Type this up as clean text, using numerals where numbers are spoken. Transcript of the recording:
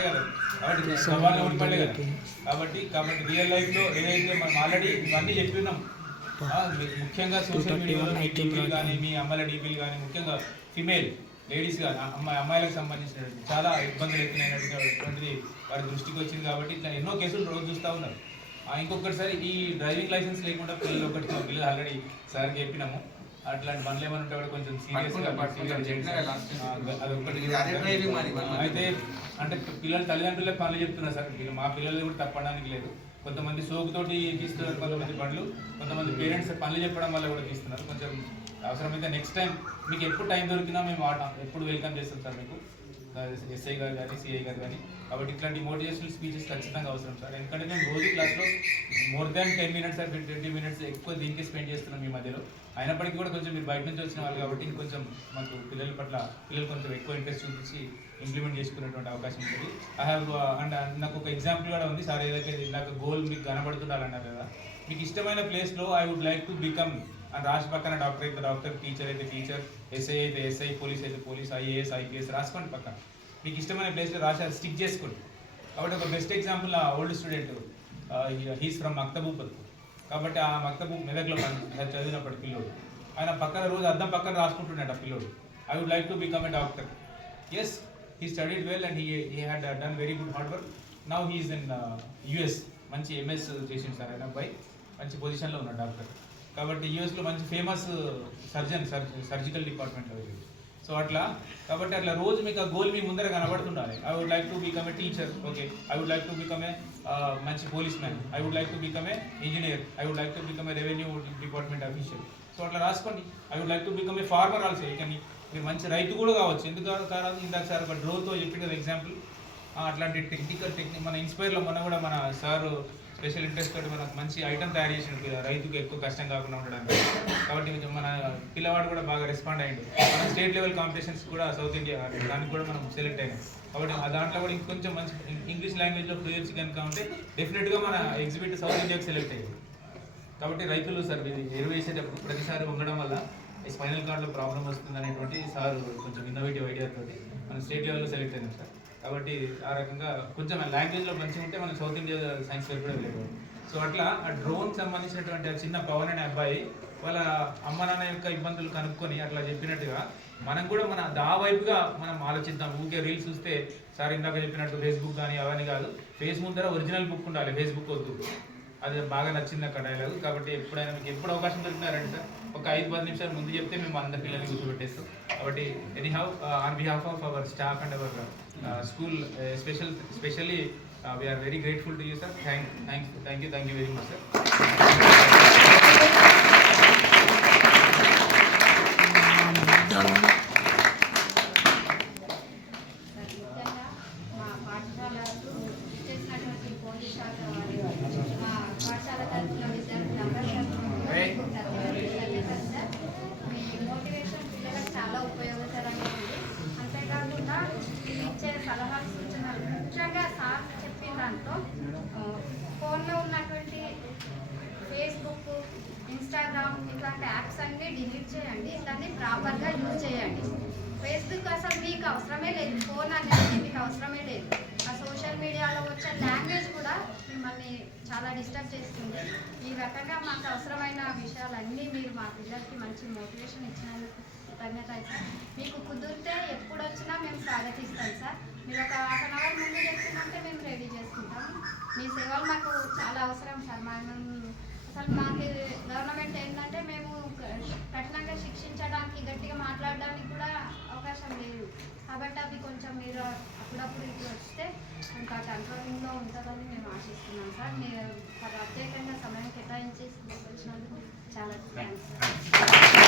కాబట్టి సవాళ్ళు ఓడిపడలే కదా. కాబట్టి రియల్ లైఫ్లో ఏదైతే మనం ఆల్రెడీ ఇవన్నీ చెప్పినాం. ముఖ్యంగా సోషల్ మీడియాలో మీ డీపీలు కానీ మీ అమ్మాయిల డీపీలు కానీ ముఖ్యంగా ఫిమేల్ లేడీస్ కానీ అమ్మాయిలకు సంబంధించిన చాలా ఇబ్బందులు ఎత్తినటువంటిది వారి దృష్టికి వచ్చింది. కాబట్టి ఇట్లా ఎన్నో కేసులు రోజు చూస్తూ ఉన్నారు. ఇంకొకటిసారి ఈ డ్రైవింగ్ లైసెన్స్ లేకుండా పిల్లలు పిల్లలు ఆల్రెడీ సార్కి చెప్పినాము. అట్లాంటి పనులు ఏమైనా ఉంటే కూడా కొంచెం సీరియస్గా అదొకటి. అయితే అంటే పిల్లల తల్లిదండ్రులే పనులు చెప్తున్నారు సార్. మా పిల్లలు కూడా తప్పడానికి లేదు. కొంతమంది సోకుతోటి తీస్తున్నారు, కొంతమంది పనులు, కొంతమంది పేరెంట్స్ పనులు చెప్పడం వల్ల కూడా తీస్తున్నారు. కొంచెం అవసరమైతే నెక్స్ట్ టైం మీకు ఎప్పుడు టైం దొరికినా మేము ఎప్పుడు వెల్కమ్ చేస్తాం సార్. మీకు ఎస్ఐ గారు కానీ సిఐ గారు కానీ. కాబట్టి ఇట్లాంటి మోటివేషనల్ స్పీచెస్ ఖచ్చితంగా అవసరం సార్. ఎందుకంటే మేము రోజు క్లాస్లో more than 10 minutes or 20 minutes ఎక్కువ దీనికి స్పెండ్ చేస్తున్నాం మీ మధ్యలో. అయినప్పటికీ కూడా కొంచెం మీరు బయట నుంచి వచ్చిన వాళ్ళు కాబట్టి ఇంకొంచెం మాకు పిల్లలు కొంచెం ఎక్కువ ఇంట్రెస్ట్ చూపించి ఇంప్లిమెంట్ చేసుకునేటువంటి అవకాశం ఉంటుంది. అండ్ నాకు ఒక ఎగ్జాంపుల్ కూడా ఉంది సార్. ఏదైతే నాకు గోల్ మీకు కనబడుతుండాలన్నారు కదా, మీకు ఇష్టమైన ప్లేస్లో I would like to become అని రాసి పక్కన డాక్టర్ అయితే డాక్టర్, టీచర్ అయితే టీచర్, ఎస్ఐ అయితే ఎస్ఐ, పోలీస్ అయితే పోలీస్, ఐఏఎస్ ఐపీఎస్ రాసుకోండి పక్కన. మీకు ఇష్టమైన ప్లేస్లో రాసి అది స్టిక్ చేసుకోండి. కాబట్టి ఒక బెస్ట్ ఎగ్జాంపుల్ ఆ ఓల్డ్ స్టూడెంట్ హీస్ ఫ్రమ్ మక్తబూపల్. కాబట్టి ఆ మక్తబూ మెదక్లో చదివినప్పటి పిల్లోడు ఆయన పక్కన రోజు అద్దం పక్కన రాసుకుంటున్నాడు ఆ పిల్లోడు. I would like to become a doctor. Yes, he studied well and he had done very good hard work. Now he's in US. మంచి ఎంఎస్ చేసింది సార్ ఆయన అబ్బాయి. మంచి పొజిషన్లో ఉన్నాడు డాక్టర్. కాబట్టి యూఎస్లో మంచి ఫేమస్ సర్జికల్ డిపార్ట్మెంట్లో. సో కాబట్టి అట్లా రోజు మీకు ఆ గోల్ మీ ముందర కనబడుతుండాలి. I would like to become a teacher. Okay, I would like to become a మంచి policeman. I would like to become a engineer. I would like to become a revenue department official. So అట్లా రాసుకోండి. I would like to become a farmer also. కానీ మీరు మంచి రైతు కూడా కావచ్చు. ఎందుకు కాదు? ఇందాక సార్ ఒక డ్రోతో చెప్పి కదా ఎగ్జాంపుల్. అట్లాంటి టెక్నిక్ మన ఇన్స్పైర్లో కూడా మన సార్ స్పెషల్ ఇంట్రెస్ట్ తోటి మనకు మంచి ఐటమ్ తయారు చేసిన రైతుకు ఎక్కువ కష్టం కాకుండా ఉండడానికి. కాబట్టి మన పిల్లవాడు కూడా బాగా రెస్పాండ్ అయ్యిండు. మన స్టేట్ లెవెల్ కాంపిటీషన్స్ కూడా సౌత్ ఇండియా దానికి కూడా మనం సెలెక్ట్ అయినాం. కాబట్టి దాంట్లో కూడా ఇంకొంచెం మంచి ఇంగ్లీష్ లాంగ్వేజ్లో ఫ్లూయెన్సీ కనుక ఉంటే డెఫినెట్గా మన ఎగ్జిబిట్ సౌత్ ఇండియాకి సెలెక్ట్ అయ్యింది. కాబట్టి రైతులు సార్ ఎరువు వేసేటప్పుడు ప్రతిసారి ఉండడం వల్ల ఈ స్పైనల్ కార్డ్లో ప్రాబ్లం వస్తుంది అనేటువంటి సార్ కొంచెం ఇన్నోవేటివ్ ఐడియాతో మనం స్టేట్ లెవెల్లో సెలెక్ట్ అయినాం సార్. కాబట్టి ఆ రకంగా కొంచెం లాంగ్వేజ్లో మంచిగా ఉంటే మనం సౌత్ ఇండియా సైన్స్ ఫేర్ కూడా వెళ్ళేవాడు. సో అట్లా ఆ డ్రోన్ సంబంధించినటువంటి చిన్న పవన్ అనే అబ్బాయి వాళ్ళ అమ్మ నాన్న యొక్క ఇబ్బందులు కనుక్కొని అట్లా చెప్పినట్టుగా మనం కూడా ఆ వైపుగా మనం ఆలోచిద్దాం. ఊకే రీల్స్ చూస్తే సార్ ఇందాక చెప్పినట్టు ఫేస్బుక్ కానీ అవన్నీ కాదు. ఫేస్బుక్ ద్వారా ఒరిజినల్ బుక్ ఉండాలి, ఫేస్బుక్ వద్దు. అది బాగా నచ్చింది అక్కడ డైలాగ్. కాబట్టి ఎప్పుడైనా మీకు ఎప్పుడు అవకాశం దొరికినారండి సార్, ఒక 5-10 నిమిషాలు ముందు చెప్తే మేము అందరి పిల్లల్ని కూర్చోబెట్టేస్తాం. కాబట్టి anyhow on behalf of our staff and our school specially we are very grateful to you sir. Thank you very much sir. చాలా ఉపయోగకరంగా ఉంది. అంతేకాకుండా ఇచ్చే సలహాలు సూచనలు ముఖ్యంగా సార్ చెప్పిన దాంట్లో ఫోన్లో ఉన్నటువంటి ఫేస్బుక్, ఇన్స్టాగ్రామ్ ఇట్లాంటి యాప్స్ అన్నీ డిలీట్ చేయండి. దాన్ని ప్రాపర్గా యూజ్ చేయండి. ఫేస్బుక్ అసలు మీకు అవసరమే లేదు, ఫోన్ అనేది మీకు అవసరమే లేదు. ఆ సోషల్ మీడియాలో వచ్చే లాంగ్వేజ్ కూడా మిమ్మల్ని చాలా డిస్టర్బ్ చేస్తుంది. ఈ రకంగా మాకు అవసరమైన విషయాలన్నీ మీరు మా పిల్లలకి మంచి మోటివేషన్ ఇచ్చినందుకు కృతజ్ఞత సార్. మీకు కుదిరితే ఎప్పుడు వచ్చినా మేము స్వాగతిస్తాం సార్. మీరు ఒక 1/2 hour ముందు చెప్తుందంటే మేము రెడీ చేసుకుంటాం. మీ సేవలు మాకు చాలా అవసరం సార్. అసలు మాకు గవర్నమెంట్ ఏంటంటే మేము కఠినంగా శిక్షించడానికి, గట్టిగా మాట్లాడడానికి కూడా అవకాశం లేదు. కాబట్టి అవి కొంచెం మీరు అప్పుడప్పుడు ఇటు వస్తే ఇంకా కంట్రోలింగ్లో ఉంటుందని మేము ఆశిస్తున్నాం సార్. మీరు ప్రత్యేకంగా సమయం కేటాయించి వచ్చినందుకు చాలా థ్యాంక్స్ సార్.